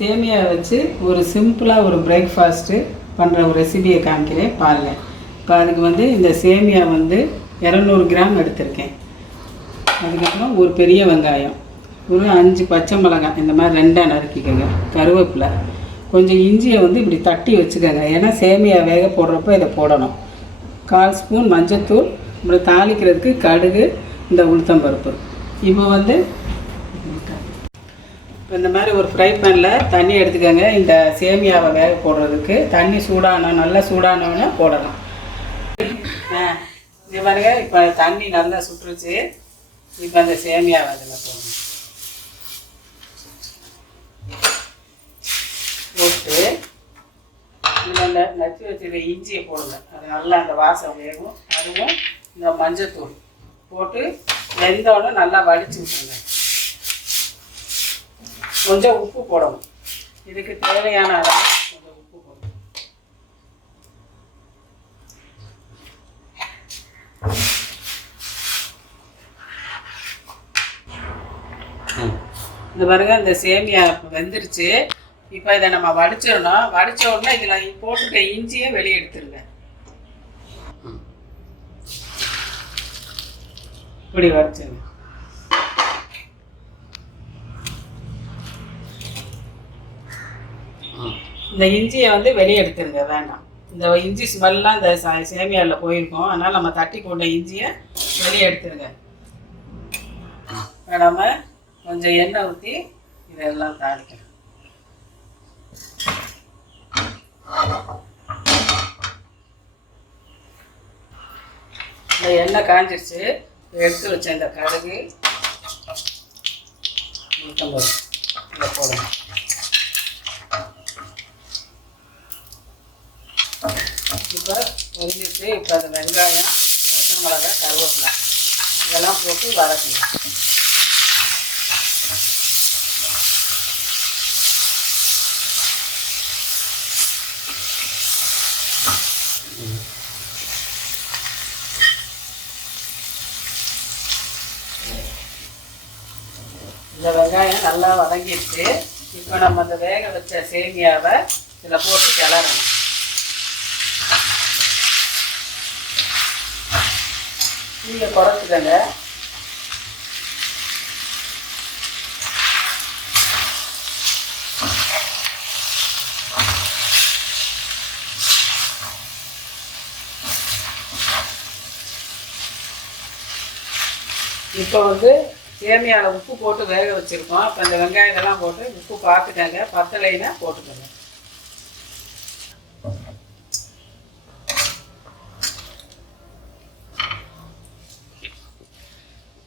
சேமியா வச்சு ஒரு சிம்பிளாக ஒரு பிரேக்ஃபாஸ்ட்டு பண்ணுற ஒரு ரெசிபியை காமிக்கிறேன் பாருங்கள். இப்போ அதுக்கு வந்து இந்த சேமியா வந்து 200 கிராம் எடுத்திருக்கேன். அதுக்கப்புறம் ஒரு பெரிய வெங்காயம், ஒரு 5 பச்சை மிளகாய் இந்த மாதிரி 2ஆக நறுக்கிக்கோங்க, கருவேப்பிலை, கொஞ்சம் இஞ்சியை வந்து இப்படி தட்டி வச்சுக்கோங்க, ஏன்னா சேமியா வேக போடுறப்ப இதை போடணும். 1/4 ஸ்பூன் மஞ்சத்தூள், இப்படி தாளிக்கிறதுக்கு கடுகு, இந்த உளுத்தம்பருப்பு. இப்போ வந்து இந்த மாதிரி ஒரு ஃப்ரை பேனில் தண்ணி எடுத்துக்கோங்க. இந்த சேமியாவை வேக போடுறதுக்கு தண்ணி நல்லா சூடானோன்னு போடலாம். இது பாருங்க, இப்போ தண்ணி நல்லா சுட்டுருச்சு. இப்போ அந்த சேமியாவை அதில் போடணும். போட்டு இதில் நச்சு வச்சுருக்க இஞ்சியை போடுங்க, அது நல்லா அந்த வாசம் வேகும். அதுவும் இந்த மஞ்சத்தூள் போட்டு வெந்தோடனே நல்லா வடித்து விட்டுருங்க. கொஞ்சம் உப்பு போடணும், இதுக்கு தேவையான அளவு கொஞ்சம் உப்பு போடணும். இந்த பாருங்க, இந்த சேமியா வெந்துருச்சு. இப்போ இதை நம்ம வடிச்சிடணும். வடிச்ச உடனே இதில் போட்டுக்க இஞ்சியை வெளியே எடுத்துருங்க. இப்படி வடிச்சிருங்க. இந்த இஞ்சியை வந்து வெளியே எடுத்துருங்க, வேண்டாம். இந்த இஞ்சி ஸ்மெல்லாம் இந்த சேமியாவில் போயிருக்கோம், அதனால் நம்ம தட்டி போட்ட இஞ்சியை வெளியே எடுத்துருங்க. நம்ம கொஞ்சம் எண்ணெய் ஊற்றி இதெல்லாம் தாளிக்கணும். இந்த எண்ணெய் காஞ்சிருச்சு. எடுத்து வச்ச இந்த கடுகு, உளுத்தம்பருப்பு இதை போடணும். இப்போ பொரிஞ்சிச்சு. இப்போ அந்த வெங்காயம், பச்சை மிளகாய், கருவேப்பிலை இதெல்லாம் போட்டு வதக்கணும். இந்த வெங்காயம் நல்லா வதங்கிடுச்சு. இப்போ நம்ம அந்த வேக வச்ச சேமியாவை இதில் போட்டு கிளறணும். தீயை குறைச்சிக்கங்க. இப்போ வந்து சேமியாவில் உப்பு போட்டு வேக வச்சுருக்கோம். இப்போ இந்த வெங்காயத்தெல்லாம் போட்டு உப்பு பார்த்துக்கங்க, பத்தலைன்னா போட்டுக்கோங்க.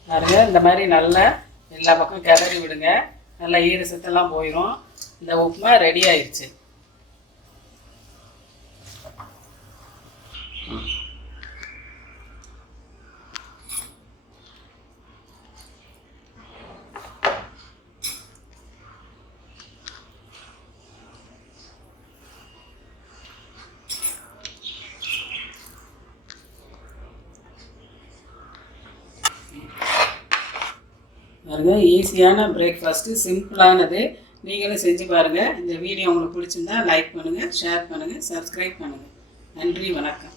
பாருங்க, இந்த மாதிரி நல்லா எல்லா பக்கம் கிளறி விடுங்க. நல்லா ஈர சத்தெல்லாம் போயிடும். இந்த உப்புமா ரெடி ஆயிடுச்சு. பாருங்க, ஈஸியான பிரேக்ஃபாஸ்ட்டு, சிம்பிளானது. நீங்களும் செஞ்சு பாருங்கள். இந்த வீடியோ உங்களுக்கு பிடிச்சிருந்தா லைக் பண்ணுங்கள், ஷேர் பண்ணுங்கள், சப்ஸ்கிரைப் பண்ணுங்கள். நன்றி, வணக்கம்.